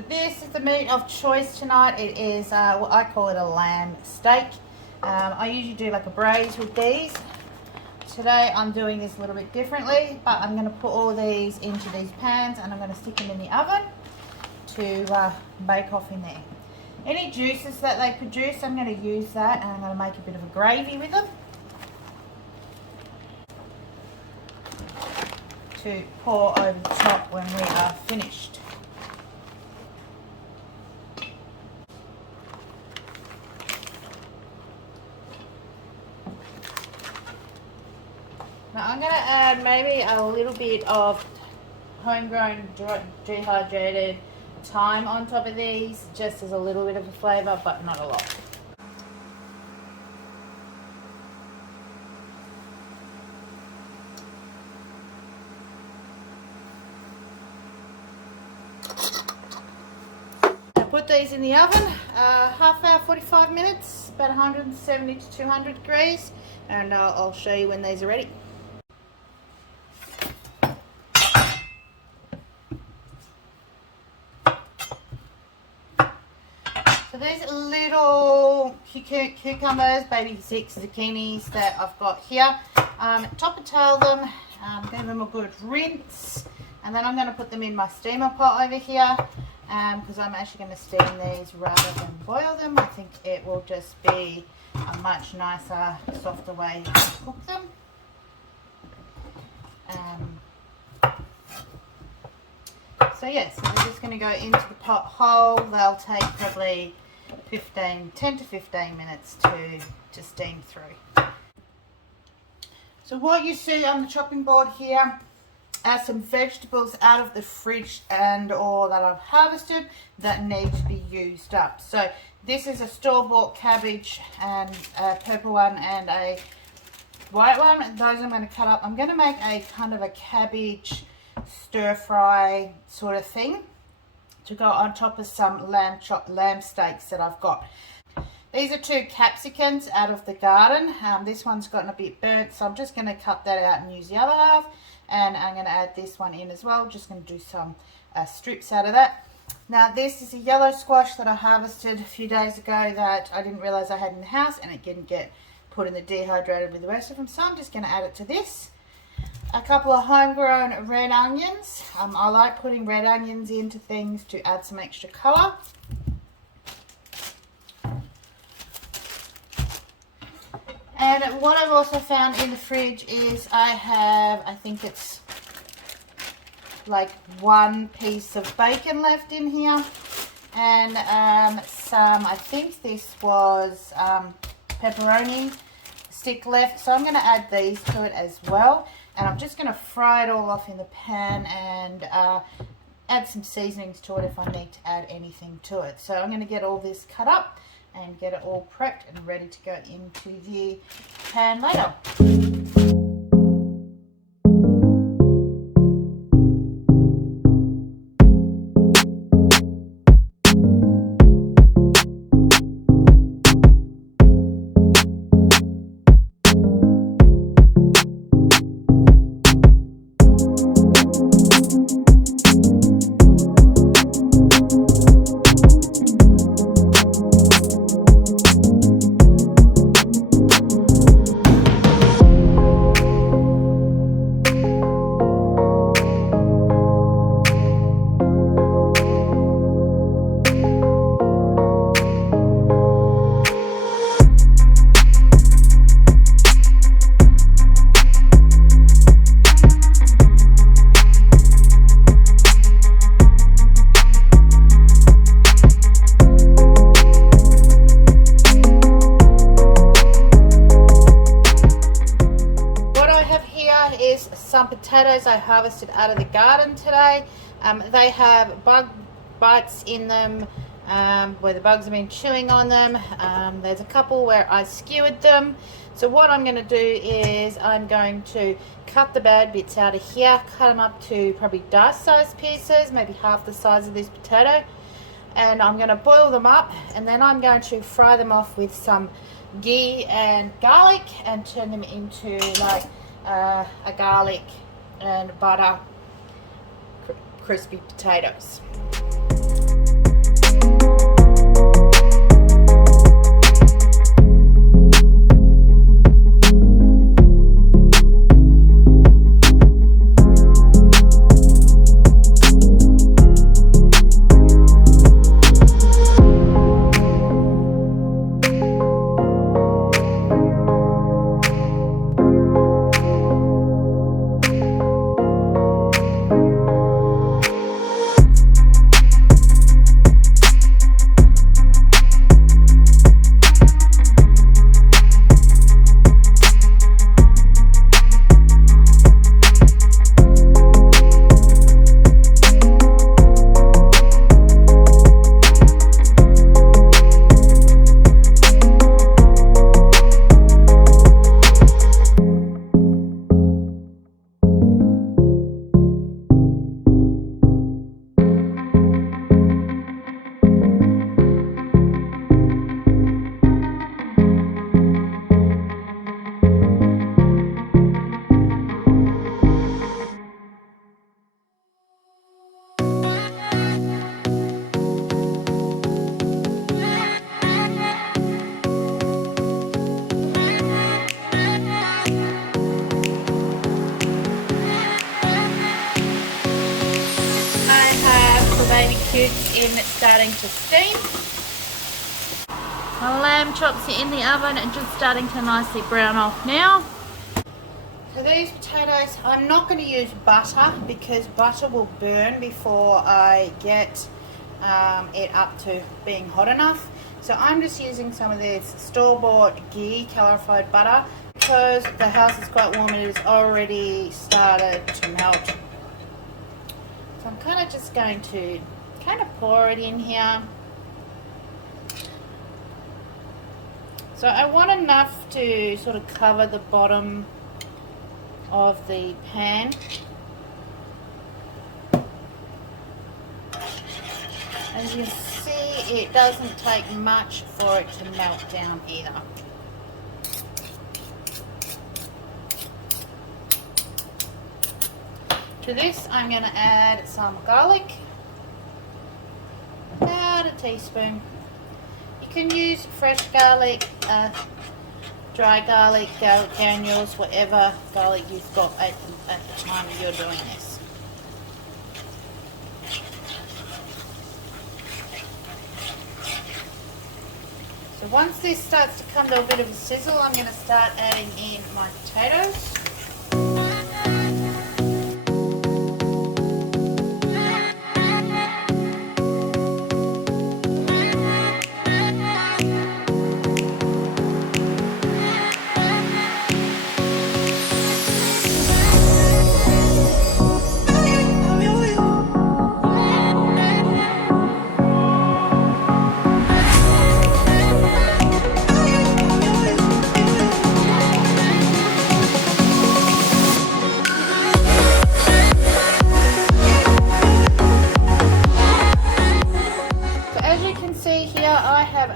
So this is the meat of choice tonight. It is, what I call it, a lamb steak. I usually do like a braise with these. Today I'm doing this a little bit differently, but I'm going to put all these into these pans and I'm going to stick them in the oven to bake off in there. Any juices that they produce, I'm going to use that, and I'm going to make a bit of a gravy with them to pour over the top when we are finished. Now I'm going to add maybe a little bit of homegrown dehydrated thyme on top of these, just as a little bit of a flavour, but not a lot. Put these in the oven, half hour, 45 minutes, about 170 to 200 degrees, and I'll show you when these are ready. So these little cucumbers, baby 6 zucchinis that I've got here, top and tail them, give them a good rinse, and then I'm going to put them in my steamer pot over here. Because I'm actually going to steam these rather than boil them. I think it will just be a much nicer, softer way to cook them. So yes, so we're just going to go into the pot whole. They'll take probably 10 to 15 minutes to steam through. So what you see on the chopping board here are some vegetables out of the fridge and or that I've harvested that need to be used up. So this is a store-bought cabbage, and a purple one and a white one. Those I'm going to cut up. I'm going to make a kind of a cabbage stir-fry sort of thing to go on top of some lamb steaks that I've got. These are 2 capsicums out of the garden. This one's gotten a bit burnt, so I'm just going to cut that out and use the other half. And I'm going to add this one in as well. Just going to do some strips out of that. Now this is a yellow squash that I harvested a few days ago that I didn't realise I had in the house, and it didn't get put in the dehydrated with the rest of them. So I'm just going to add it to this. A couple of homegrown red onions. I like putting red onions into things to add some extra colour. And what I've also found in the fridge is I think it's like 1 piece of bacon left in here, and I think this was pepperoni stick left, so I'm going to add these to it as well, and I'm just going to fry it all off in the pan and add some seasonings to it if I need to add anything to it. So I'm going to get all this cut up and get it all prepped and ready to go into the pan later. Some potatoes I harvested out of the garden today. They have bug bites in them where the bugs have been chewing on them. There's a couple where I skewered them. So what I'm going to do is I'm going to cut the bad bits out of here, cut them up to probably dice-sized pieces, maybe half the size of this potato, and I'm going to boil them up, and then I'm going to fry them off with some ghee and garlic and turn them into like a garlic and butter crispy potatoes. starting to steam. My lamb chops are in the oven and just starting to nicely brown off now. So these potatoes, I'm not going to use butter because butter will burn before I get it up to being hot enough. So I'm just using some of this store-bought ghee calorified butter because the house is quite warm and it has already started to melt. So I'm kind of just going to pour it in here. So I want enough to sort of cover the bottom of the pan. As you see, it doesn't take much for it to melt down either. To this, I'm going to add some garlic, about a teaspoon. You can use fresh garlic, dry garlic, garlic granules, whatever garlic you've got at the time you're doing this. So once this starts to come to a bit of a sizzle, I'm going to start adding in my potatoes.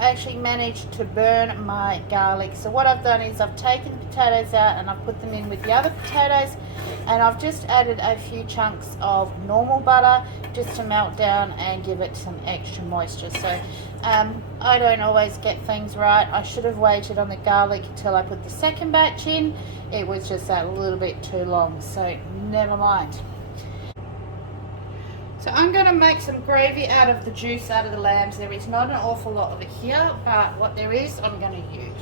Actually managed to burn my garlic. So what I've done is I've taken the potatoes out and I've put them in with the other potatoes, and I've just added a few chunks of normal butter just to melt down and give it some extra moisture. So I don't always get things right. I should have waited on the garlic until I put the second batch in. It was just a little bit too long, so never mind. So I'm going to make some gravy out of the juice out of the lambs. There is not an awful lot of it here, but what there is I'm going to use.